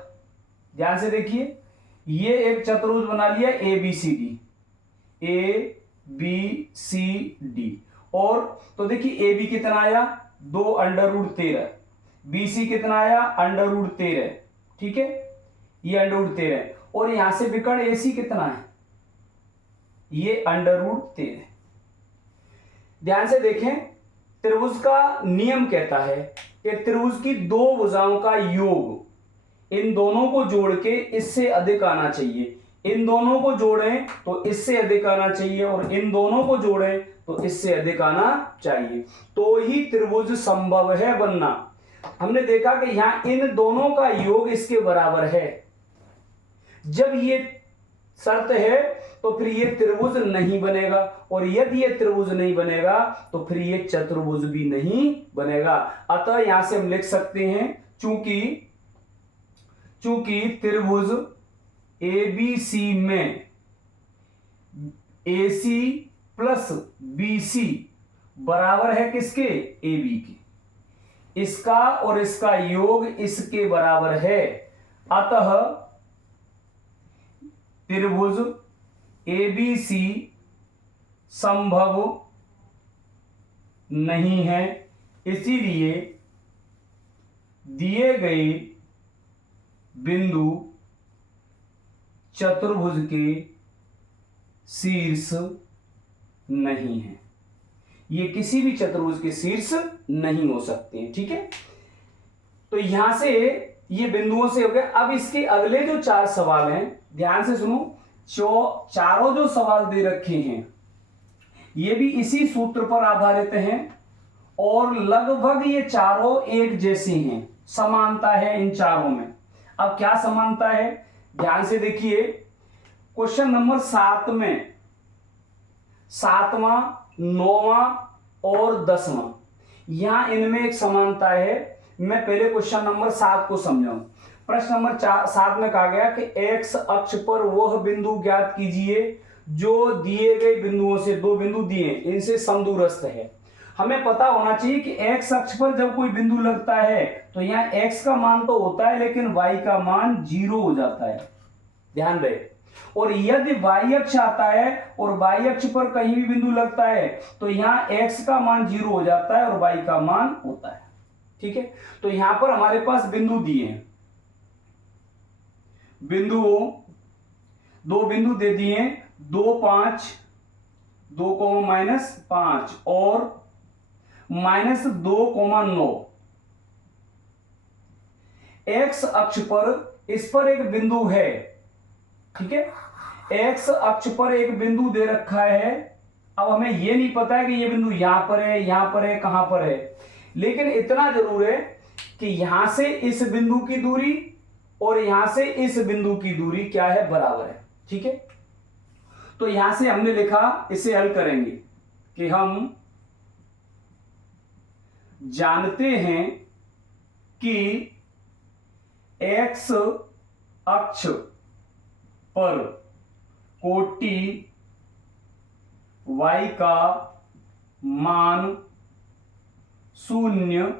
ध्यान से देखिए, ये एक चतुर्भुज बना लिया ए बी सी डी, और तो देखिए ए बी कितना आया 2 अंडर रूट 13, बी सी कितना आया अंडर रूट 13। ठीक है, ये अंडर रूट 13, और यहां से विकर्ण ए सी कितना है, ये अंडर रूट 13। ध्यान से देखें, त्रिभुज का नियम कहता है कि त्रिभुज की दो भुजाओं का योग, इन दोनों को जोड़ के इससे अधिक आना चाहिए, इन दोनों को जोड़ें तो इससे अधिक आना चाहिए, और इन दोनों को जोड़ें तो इससे अधिक आना चाहिए, तो ही त्रिभुज संभव है बनना। हमने देखा कि यहां इन दोनों का योग इसके बराबर है, जब ये शर्त है तो फिर ये त्रिभुज नहीं बनेगा, और यदि ये त्रिभुज नहीं बनेगा तो फिर ये चतुर्भुज भी नहीं बनेगा। अतः यहां से हम लिख सकते हैं, चूंकि त्रिभुज एबीसी में एसी प्लस BC बराबर है किसके, AB के। इसका और इसका योग इसके बराबर है, अतः त्रिभुज ABC संभव नहीं है। इसीलिए दिए गए बिंदु चतुर्भुज के शीर्ष नहीं है। ये किसी भी चतुर्भुज के शीर्ष नहीं हो सकते हैं। ठीक है, तो यहां से ये बिंदुओं से हो गए। अब इसके अगले जो 4 सवाल हैं, ध्यान से सुनो। चारों जो सवाल दे रखे हैं ये भी इसी सूत्र पर आधारित हैं और लगभग ये चारों एक जैसे हैं, समानता है इन चारों में। अब क्या समानता है, ध्यान से देखिए। क्वेश्चन नंबर 7 में 7वां, 9वां और 10वां, यहां इनमें एक समानता है। मैं पहले क्वेश्चन नंबर 7 को समझाऊं। प्रश्न नंबर 7 में कहा गया कि एक्स अक्ष पर वह बिंदु ज्ञात कीजिए जो दिए गए बिंदुओं से, 2 बिंदु दिए इनसे समदूरस्थ है। हमें पता होना चाहिए कि एक्स अक्ष पर जब कोई बिंदु लगता है तो यहाँ एक्स का मान तो होता है लेकिन वाई का मान 0 हो जाता है, ध्यान रहे। और यदि वाई अक्ष आता है और वाई अक्ष पर कहीं भी बिंदु लगता है तो यहाँ एक्स का मान 0 हो जाता है और वाई का मान होता है। ठीक है, तो यहां पर हमारे पास बिंदु दिए हैं, बिंदुओं 2 बिंदु दे दिए, 2, 5, 2, -5 और -2, 9। एक्स अक्ष पर इस पर एक बिंदु है। ठीक है, एक्स अक्ष पर एक बिंदु दे रखा है। अब हमें यह नहीं पता है कि यह बिंदु यहां पर है, यहां पर है, कहां पर है, लेकिन इतना जरूर है कि यहां से इस बिंदु की दूरी और यहां से इस बिंदु की दूरी क्या है, बराबर है। ठीक है, तो यहां से हमने लिखा, इसे हल करेंगे कि हम जानते हैं कि एक्स अक्ष पर कोटि y का मान 0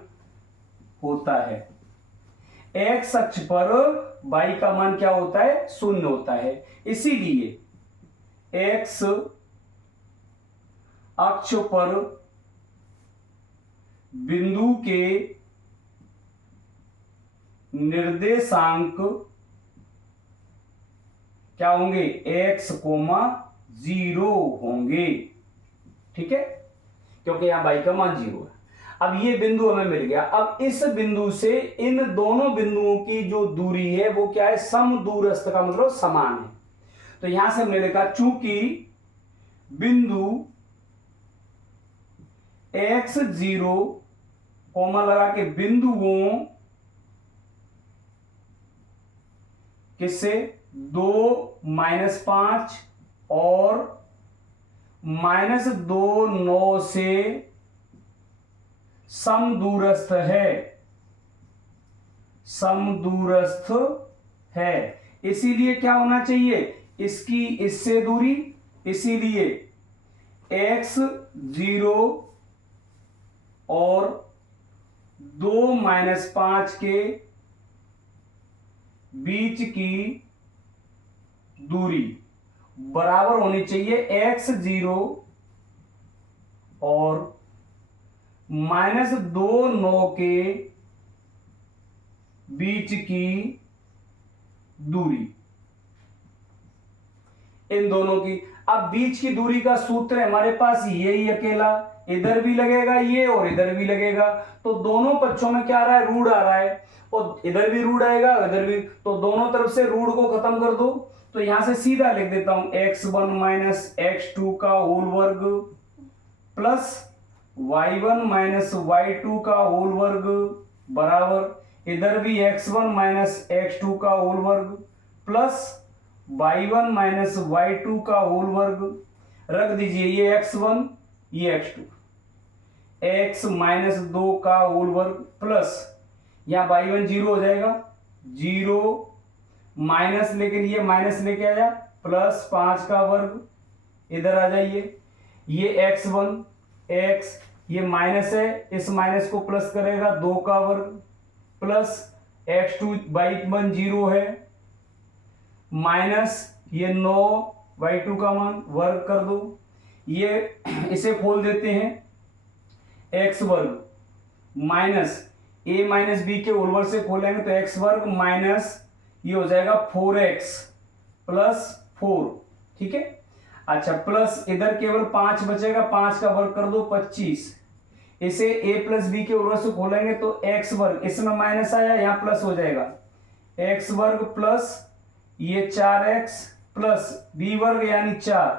होता है। एक्स अक्ष पर y का मान क्या होता है, 0 होता है। इसीलिए एक्स अक्ष पर बिंदु के निर्देशांक क्या होंगे, x, 0 होंगे। ठीक है, क्योंकि यहां y का मान 0 है। अब ये बिंदु हमें मिल गया। अब इस बिंदु से इन दोनों बिंदुओं की जो दूरी है वो क्या है, समदूरस्थ का मतलब समान है। तो यहां से हमने लिखा चूंकि बिंदु x0 कोमा लगा के बिंदुओं किससे, 2, -5 और -2, 9 से समदूरस्थ है, समदूरस्थ है। इसीलिए क्या होना चाहिए, इसकी इससे दूरी, इसीलिए x0 और 2, -5 के बीच की दूरी बराबर होनी चाहिए x0 और -2, 9 के बीच की दूरी, इन दोनों की। अब बीच की दूरी का सूत्र हमारे पास यही अकेला, इधर भी लगेगा ये और इधर भी लगेगा, तो दोनों पक्षों में क्या आ रहा है, रूट आ रहा है, और इधर भी रूट आएगा इधर भी, तो दोनों तरफ से रूट को खत्म कर दो। तो यहां से सीधा लिख देता हूं x1 - x2 का होल वर्ग प्लस y1 - y2 का होल वर्ग बराबर, इधर भी x1 - x2 का होल वर्ग प्लस y1 - y2 का होल वर्ग। रख दीजिए ये x1 ये x2, x -2 का होल वर्ग प्लस यहां y1 0 हो जाएगा, 0 लेकिन ये माइनस लेके आया, +5 का वर्ग, इधर आ जाइए ये x1 x, ये माइनस है, इस माइनस को प्लस करेगा 2 का वर्ग प्लस x2 y1 0 है माइनस ये 9 y2 का मान वर्ग कर दो, ये इसे खोल देते हैं x वर्ग माइनस a माइनस बी के उलवर से खोलेंगे तो x वर्ग माइनस ये हो जाएगा 4x प्लस 4, ठीक है। अच्छा प्लस इधर केवल 5 बचेगा, 5 का वर्ग कर दो 25, इसे a प्लस बी के उलवर से खोलेंगे तो x वर्ग, इसमें माइनस आया यहाँ प्लस हो जाएगा x वर्ग प्लस ये 4x प्लस बी वर्ग यानी 4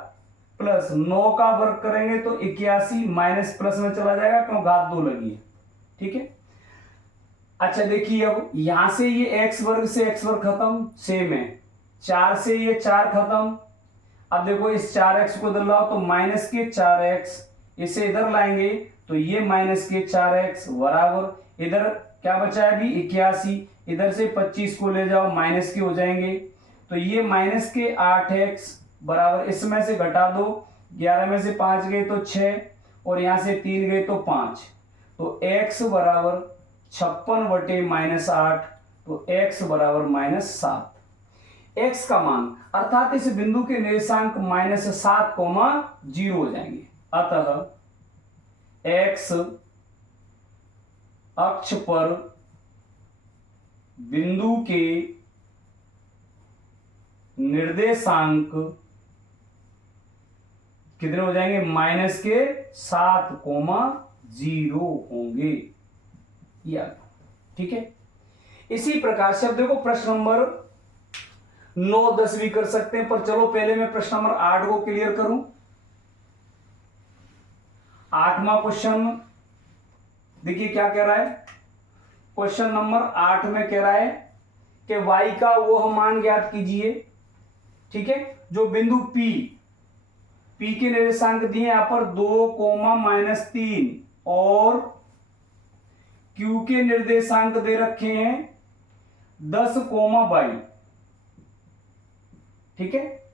प्लस 9 का वर्ग करेंगे तो 81 माइनस प्लस में चला जाएगा क्यों घात 2 लगी है, ठीक है। अच्छा देखिए अब यहां से ये x वर्ग से x वर्ग खत्म, सेम है, 4 से ये 4 खत्म। अब देखो इस 4x को इधर लाओ तो माइनस के 4x, इसे इधर लाएंगे तो ये माइनस के 4x बराबर इधर क्या बचा है अभी 81, इधर से 25 को ले जाओ माइनस के हो जाएंगे तो ये माइनस के 8x बराबर इसमें से घटा दो, 11 में से 5 गए तो 6 और यहां से 3 गए तो 5, तो x बराबर 56 बटे -8, तो x बराबर -7। x का मान अर्थात इस बिंदु के निर्देशांक -7,0 हो जाएंगे। अतः x अक्ष पर बिंदु के निर्देशांक कितने हो जाएंगे -7,0 होंगे, याद, ठीक है। इसी प्रकार से अब देखो प्रश्न नंबर 9 10 भी कर सकते हैं, पर चलो पहले मैं प्रश्न नंबर 8 को क्लियर करूं। 8वां क्वेश्चन देखिए क्या कह रहा है। क्वेश्चन नंबर 8 में कह रहा है कि y का वह मान ज्ञात कीजिए, ठीक है, जो बिंदु P के निर्देशांक दिए यहां पर 2, -3 और Q के निर्देशांक दे रखे हैं 10, 22, ठीक है,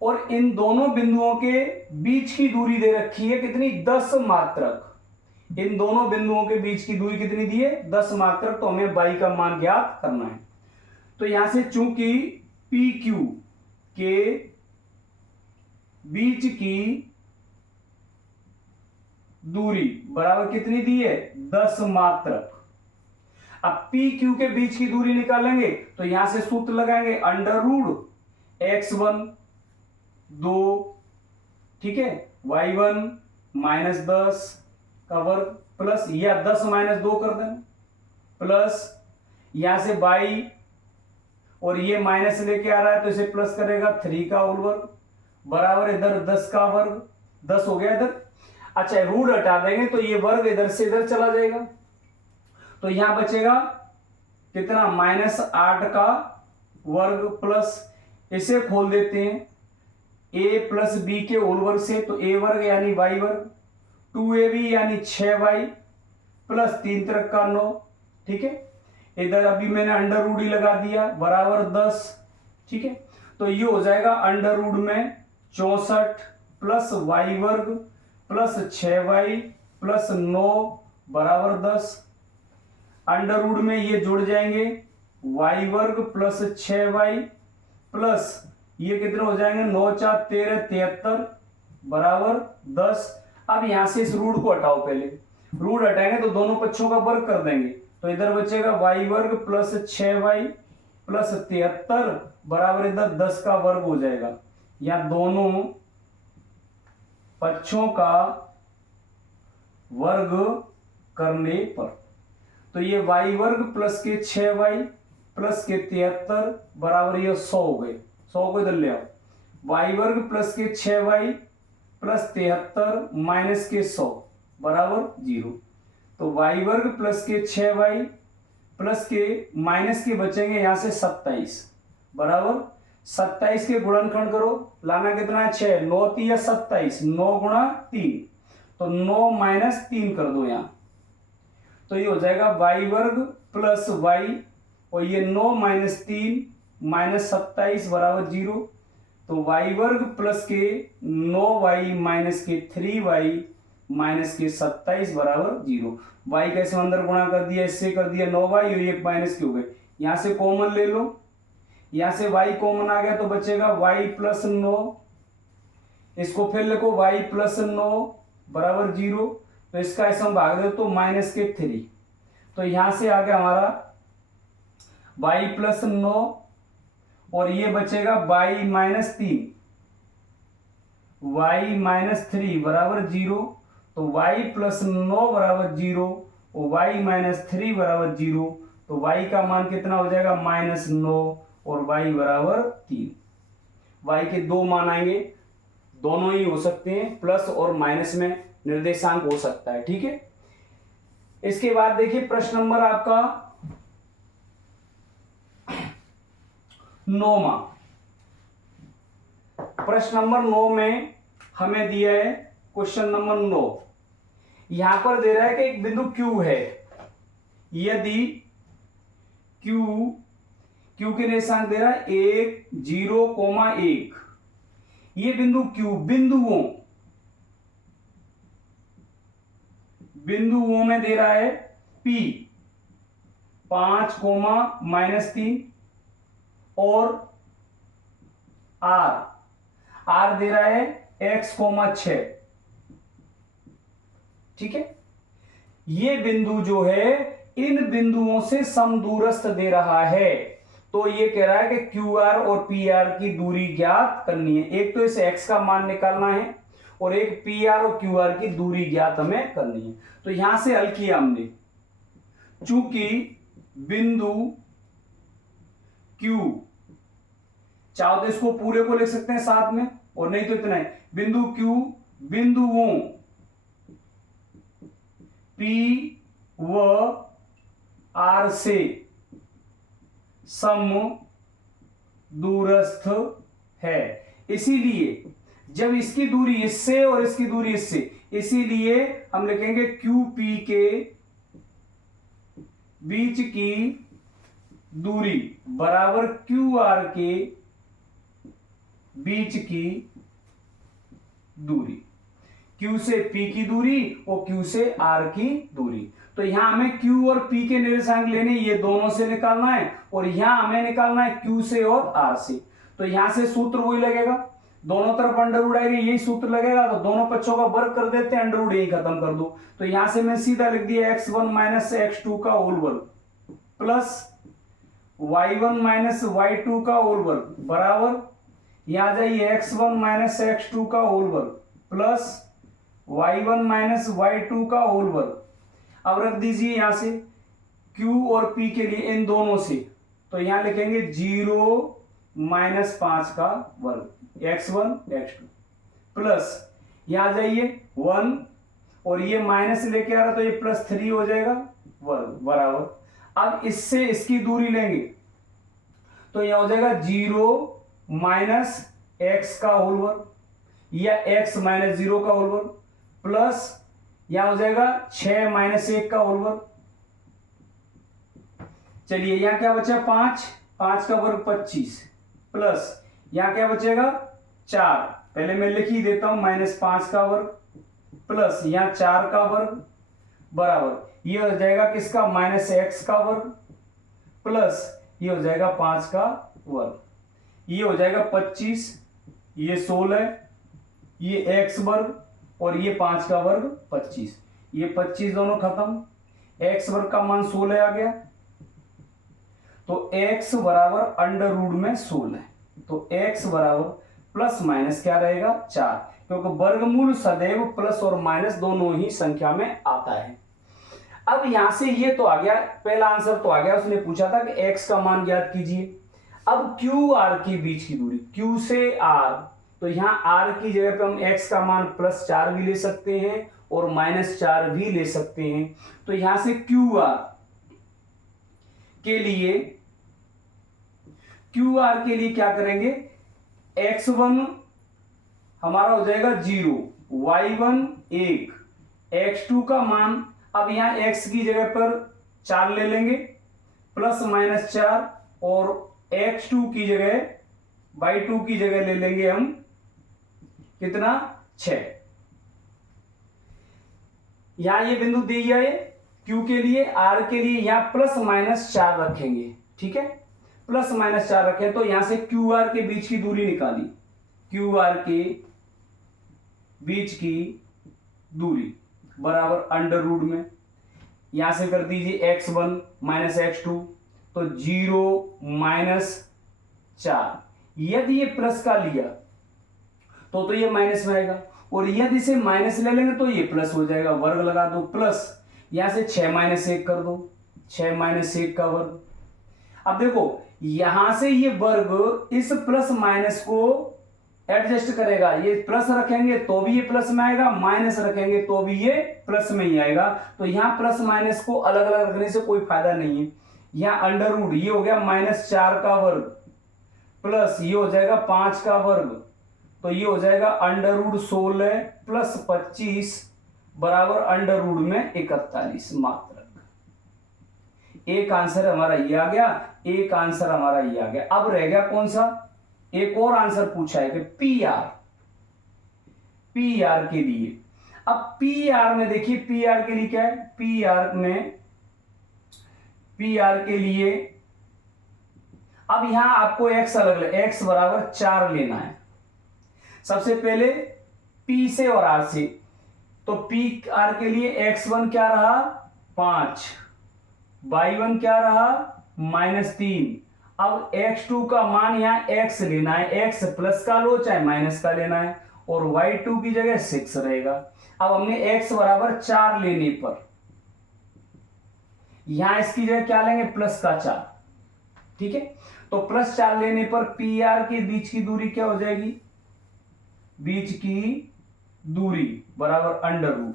और इन दोनों बिंदुओं के बीच की दूरी दे रखी है कितनी 10 मात्रक। इन दोनों बिंदुओं के बीच की दूरी कितनी दी है 10 मात्रक, तो हमें y का मान ज्ञात करना है। तो यहां से चूंकि PQ के बीच की दूरी बराबर कितनी दी है 10 मात्रक। अब PQ के बीच की दूरी निकालेंगे तो यहां से सूत्र लगाएंगे √x1 2, ठीक है, y1 -10 का वर्ग प्लस या 10 -2 कर देना प्लस यहां से y और ये माइनस लेके आ रहा है तो इसे प्लस करेगा 3 का होल वर्ग बराबर इधर 10 का वर्ग, 10 हो गया इधर। अच्छा रूट हटा देंगे तो ये वर्ग इधर से इधर चला जाएगा तो यहां बचेगा कितना -8 का वर्ग प्लस इसे खोल देते हैं a प्लस बी के होल वर्ग से तो a वर्ग यानी y वर्ग 2ab यानी 6y प्लस 3 तरक का 9, ठीक है। इधर अभी मैंने अंडर रूट ही लगा दिया बराबर 10, ठीक है, तो ये हो जाएगा अंडर रूट में 64 प्लस y वर्ग प्लस 6y प्लस 9 बराबर 10। अंडर रूट में ये जुड़ जाएंगे y वर्ग प्लस 6y प्लस ये कितने हो जाएंगे 9 4 13 73 बराबर 10। अब यहां से इस रूट को हटाओ, पहले रूट हटाएंगे तो दोनों पक्षों का वर्ग कर देंगे तो इधर बचेगा y वर्ग प्लस 6y प्लस 73 बराबर इधर 10 का वर्ग हो जाएगा। या दोनों पक्षों का वर्ग करने पर तो ये y वर्ग प्लस के 6y प्लस के 73 बराबर ये 100 हो गए, 100 को इधर ले आओ। y वर्ग प्लस के 6y प्लस 73 माइनस के 100 बराबर 0, तो y वर्ग प्लस के 6y प्लस के माइनस के बचेंगे यहां से 27 बराबर 27 के गुणनखंड करो, लाना कितना है 6, 9 3 27, 9 गुणा 3 तो 9 - 3 कर दो यहां तो ये हो जाएगा y वर्ग प्लस y और ये 9 - 3 -27 बराबर 0, तो वाई वर्ग प्लस के 9y माइनस के 3y माइनस के 27 बराबर 0। y कैसे अंदर गुणा कर दिया, इससे कर दिया 9y और ये माइनस के हो गए, यहां से कॉमन ले लो, यहां से y कॉमन आ गया तो बचेगा y प्लस 9, इसको फिर लिखो y प्लस 9 बराबर 0। तो इसका ऐसा हम भाग दे तो माइनस के 3, तो यहां से आ गया हमारा y प्लस 9 और ये बचेगा y माइनस 3, y माइनस 3 बराबर 0। तो y प्लस 9 बराबर 0 और y माइनस 3 बराबर 0। तो y का मान कितना हो जाएगा -9 और y बराबर 3। y के दो मान आएंगे, दोनों ही हो सकते हैं, प्लस और माइनस में निर्देशांक हो सकता है। ठीक है, इसके बाद देखिए प्रश्न नंबर आपका 9वां। प्रश्न नंबर 9 में हमें दिया है क्वेश्चन नंबर 9, यहां पर दे रहा है कि एक बिंदु Q है, यदि Q के निर्देशांक दे रहा है 1 0, 1, ये बिंदु Q बिंदुओं में दे रहा है P 5, -3 और R दे रहा है x, 6। ठीक है, ये बिंदु जो है इन बिंदुओं से समदूरस्थ दे रहा है, तो ये कह रहा है कि QR और PR की दूरी ज्ञात करनी है। एक तो इस x का मान निकालना है और एक PR और QR की दूरी ज्ञात हमें करनी है। तो यहां से हल किया हमने, चूंकि बिंदु Q, चाहो तो इसको पूरे को लिख सकते हैं साथ में और नहीं तो इतना है, बिंदु Q बिंदुओं P व R से सम दूरस्थ है। इसीलिए जब इसकी दूरी इससे और इसकी दूरी इससे, इसीलिए हम लिखेंगे QP के बीच की दूरी बराबर QR के बीच की दूरी, Q से P की दूरी और Q से R की दूरी। तो यहां हमें Q और P के निर्देशांक लेने, ये दोनों से निकालना है और यहां हमें निकालना है Q से और R से। तो यहां से सूत्र वही लगेगा, दोनों तरफ अंडर रूट आएगी, यही सूत्र लगेगा, तो दोनों पक्षों का वर्ग कर देते हैं, अंडर रूट यही खत्म कर दो। तो यहां से मैं सीधा लिख दिया x1 माइनस x2 का होल वर्ग प्लस y1 माइनस y2 का होल वर्ग बराबर, यहां जाइए x1 माइनस x2 का होल वर्ग प्लस y1 माइनस y2 का होल वर्ग। अब रख दीजिए यहां से Q और P के लिए इन दोनों से, तो यहां लिखेंगे 0 माइनस 5 का वर्ग x1 x2 प्लस यहां जाइए 1 और ये माइनस लेके आ रहा तो ये प्लस 3 हो जाएगा वर्ग बराबर। अब इससे इसकी दूरी लेंगे तो यह हो जाएगा 0 माइनस x का होल वर्ग या x माइनस 0 का होल वर्ग प्लस यहां हो जाएगा 6 माइनस 1 का होल वर्ग। चलिए यहां क्या बचा 5 का वर्ग 25 प्लस यहां क्या बचेगा 4, पहले मैं लिख ही देता हूं -5 का वर्ग प्लस यहां 4 का वर्ग बराबर, ये हो जाएगा किसका -x का वर्ग प्लस ये हो जाएगा 5 का वर्ग, ये हो जाएगा 25, ये 16, ये x वर्ग और ये 5 का वर्ग 25, ये 25 दोनों खत्म, x वर्ग का मान 16 आ गया, तो x बराबर अंडर रूट में 16, तो x बराबर प्लस माइनस क्या रहेगा 4, क्योंकि वर्गमूल सदैव प्लस और माइनस दोनों ही संख्या में आता है। अब यहां से ये तो आ गया, पहला आंसर तो आ गया, उसने पूछा था कि x का मान ज्ञात कीजिए। अब q r के बीच की दूरी, q से r, तो यहां r की जगह पे हम x का मान +4 भी ले सकते हैं और -4 भी ले सकते हैं। तो यहां से q r के लिए क्या करेंगे, x1 हमारा हो जाएगा 0, y1 1, x2 का मान, अब यहां x की जगह पर 4 ले लेंगे +-4 और x2 की जगह बाई 2 की जगह ले लेंगे हम कितना 6। यहां ये बिंदु दी है क्यू के लिए, आर के लिए यहां प्लस माइनस 4 रखेंगे, ठीक है, प्लस माइनस 4 रखें तो यहां से क्यू आर के बीच की दूरी निकाली, क्यू आर के बीच की दूरी बराबर अंडर रूट में, यहां से कर दीजिए x1 माइनस x2 तो 0 माइनस 4। यदि ये प्लस का लिया तो ये माइनस में आएगा, और यदि इसे माइनस ले लेंगे तो ये प्लस हो जाएगा, वर्ग लगा दो प्लस, यहां से 6 माइनस 1 कर दो, 6 माइनस 1 का वर्ग। अब देखो यहां से ये वर्ग इस प्लस माइनस को एडजस्ट करेगा, ये प्लस रखेंगे तो भी ये प्लस में आएगा, माइनस रखेंगे तो भी ये प्लस में ही आएगा। तो यहां प्लस माइनस को अलग अलग रखने से कोई फायदा नहीं है। यहां अंडर रूट ये हो गया -4 का वर्ग प्लस ये हो जाएगा 5 का वर्ग, तो ये हो जाएगा अंडर रूट 16 प्लस 25 बराबर अंडर रूट में 41 मात्र। एक आंसर हमारा ये आ गया, एक आंसर हमारा ये आ गया। अब रह गया कौन सा, एक और आंसर पूछा है कि पी आर के लिए। अब पी आर में देखिए, पी आर के लिए क्या है, पी आर के लिए अब यहां आपको एक्स अलग ले, एक्स बराबर 4 लेना है। सबसे पहले पी से और आर से, तो पी आर के लिए x1 क्या रहा 5, y1 क्या रहा -3। अब x2 का मान यहां x लेना है, x प्लस का लो चाहे माइनस का लेना है, और y2 की जगह 6 रहेगा। अब हमने x बराबर 4 लेने पर यहां इसकी जगह क्या लेंगे प्लस का 4, ठीक है। तो +4 लेने पर पी आर के बीच की दूरी क्या हो जाएगी, बीच की दूरी बराबर अंडर रूट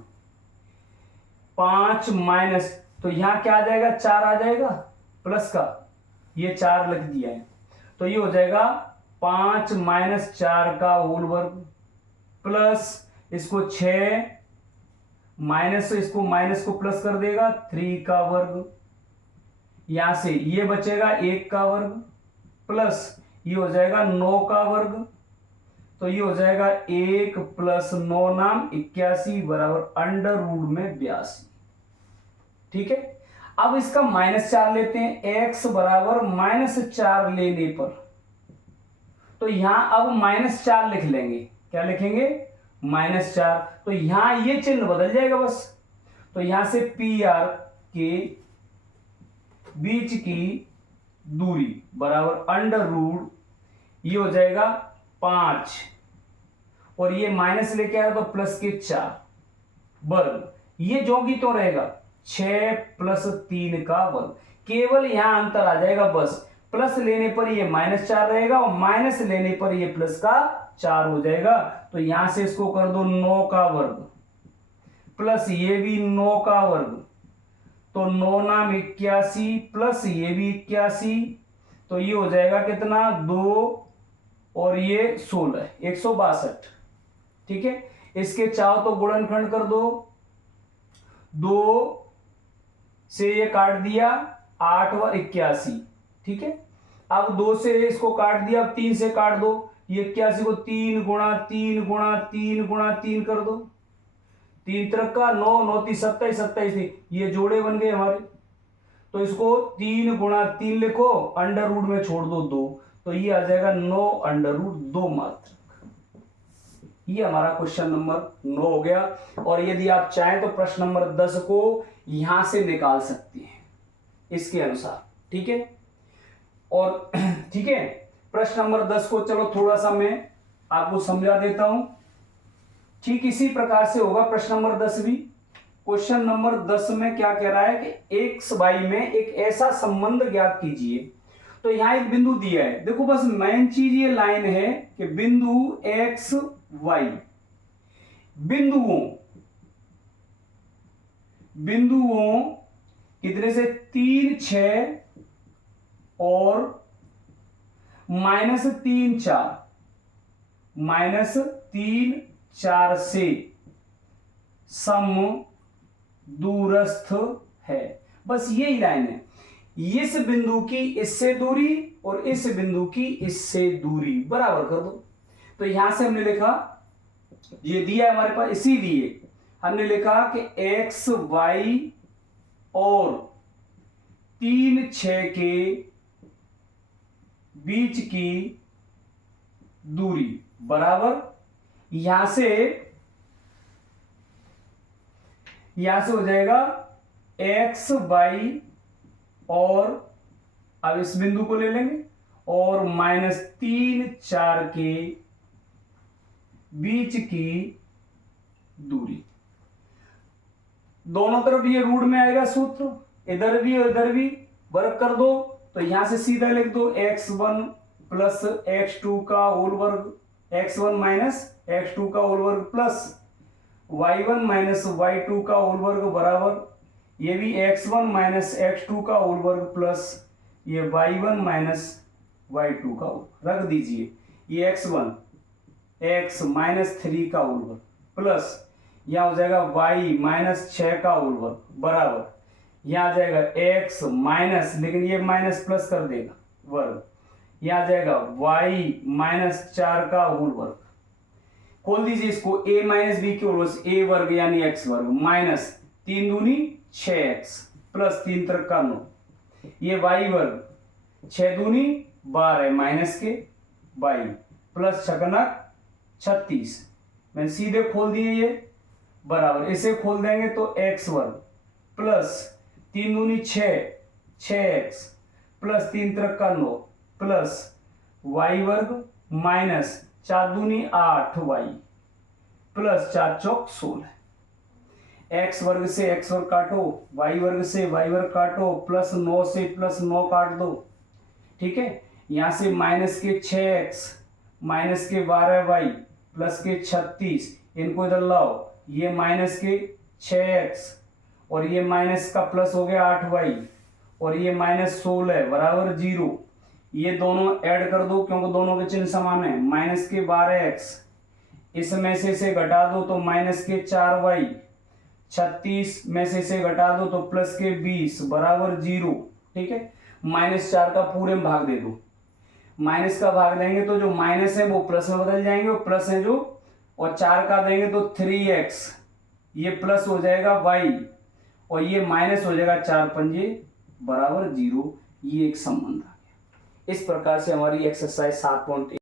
5 माइनस, तो यहां क्या आ जाएगा 4 आ जाएगा प्लस का, ये 4 लिख दिया है, तो ये हो जाएगा 5 माइनस 4 का होल वर्ग प्लस इसको 6 माइनस, इसको माइनस को प्लस कर देगा 3 का वर्ग, यहां से ये बचेगा 1 का वर्ग प्लस ये हो जाएगा 9 का वर्ग, तो ये हो जाएगा 1 प्लस 9 नाम 81 बराबर अंडर रूट में 82, ठीक है। अब इसका -4 लेते हैं, x बराबर -4 लेने पर, तो यहां अब -4 लिख लेंगे, क्या लिखेंगे -4, तो यहां ये चिन्ह बदल जाएगा बस। तो यहां से पी आर के बीच की दूरी बराबर अंडर रूट, ये हो जाएगा 5 और ये माइनस लेके आया तो प्लस के 4 वर्ग, ये जो भी तो रहेगा 6 प्लस 3 का वर्ग, केवल यहां अंतर आ जाएगा बस, प्लस लेने पर ये -4 रहेगा और माइनस लेने पर ये प्लस का 4 हो जाएगा। तो यहां से इसको कर दो 9 का वर्ग प्लस ये भी 9 का वर्ग, तो 9 नाम 81 प्लस ये भी 81, तो ये हो जाएगा कितना 2 और ये 16 162, ठीक है। इसके चाहो तो गुणनखंड कर दो, 2 से ये काट दिया 8 व 81, ठीक है। अब 2 से इसको काट दिया, अब 3 से काट दो, ये 81 को 3 गुणा 3 गुणा 3 गुणा 3 कर दो, 3 तरक का 9 9 3 27 27 थी, ये जोड़े बन गए हमारे। तो इसको 3 गुणा 3 लिखो, अंडर रूट में छोड़ दो 2, तो ये आ जाएगा 9 अंडर रूट 2 मात्र। ये हमारा क्वेश्चन नंबर 9 हो गया। और यदि आप चाहें तो प्रश्न नंबर 10 को यहां से निकाल सकते हैं इसके अनुसार, ठीक है। और ठीक है, प्रश्न नंबर 10 को चलो थोड़ा सा मैं आपको समझा देता हूं। ठीक इसी प्रकार से होगा प्रश्न नंबर 10 भी। क्वेश्चन नंबर 10 में क्या कह रहा है कि एक्स वाई में एक ऐसा संबंध ज्ञात कीजिए। तो यहां एक बिंदु दिया है, देखो बस मेन चीज ये लाइन है कि बिंदु एक्स वाई, बिंदुओं कितने से 3 6 और -3 4 से सम दूरस्थ है, बस यही लाइन है। इस बिंदु की इससे दूरी और इस बिंदु की इससे दूरी बराबर कर दो। तो यहां से हमने लिखा, ये दिया है हमारे पास, इसीलिए हमने लिखा कि एक्स वाई और 3 6 के बीच की दूरी बराबर, यहां से हो जाएगा एक्स वाई और अब इस बिंदु को ले लेंगे और -3 4 के बीच की दूरी। दोनों तरफ ये रूट में आएगा सूत्र, इधर भी और इधर भी वर्ग कर दो। तो यहां से सीधा लिख दो x1 प्लस x2 का होल वर्ग, x1 माइनस x2 का होल वर्ग प्लस y1 माइनस y2 का होल वर्ग बराबर, ये भी x1 माइनस x2 का होल वर्ग प्लस ये y1 माइनस y2 का होल रख दीजिए। ये x1 x माइनस 3 का होल वर्ग प्लस यहां हो जाएगा y माइनस 6 का होल वर्ग बराबर, यहां आ जाएगा x माइनस, लेकिन ये माइनस प्लस कर देगा वर्ग, यहां आ जाएगा y माइनस 4 का होल वर्ग। खोल दीजिए इसको, a माइनस बी के होल a वर्ग यानी x वर्ग माइनस 3 दूनी 6x प्लस 3 तरह का 9, ये y वर्ग 6 दूनी 12 माइनस के y प्लस 36, मैंने सीधे खोल दिए ये बराबर, इसे खोल देंगे तो x वर्ग प्लस 3 दूनी 6x प्लस 3 तरह का 9 प्लस y वर्ग माइनस 4 दूनी 8y प्लस 4 चौक 16, x वर्ग से x वर्ग काटो, y वर्ग से y वर्ग काटो, प्लस 9 से प्लस 9 काट दो, ठीक है। यहां से माइनस के 6x माइनस के 12y प्लस के 36, इनको इधर लाओ, ये माइनस के 6x और ये माइनस का प्लस हो गया 8y और ये माइनस 16 बराबर 0, ये दोनों ऐड कर दो क्योंकि दोनों के चिन्ह समान है। माइनस के 12x इसमें से घटा दो तो माइनस के 4y, 36 में से घटा दो तो प्लस के 20 बराबर 0, ठीक है। -4 का पूरे में भाग दे दो, माइनस का भाग देंगे तो जो माइनस है वो प्लस में बदल जाएंगे, वो प्लस है जो, और 4 का देंगे तो 3x, ये प्लस हो जाएगा y और ये माइनस हो जाएगा 4 पंजे बराबर 0, ये एक संबंध आ गया। इस प्रकार से हमारी एक्सरसाइज 7.1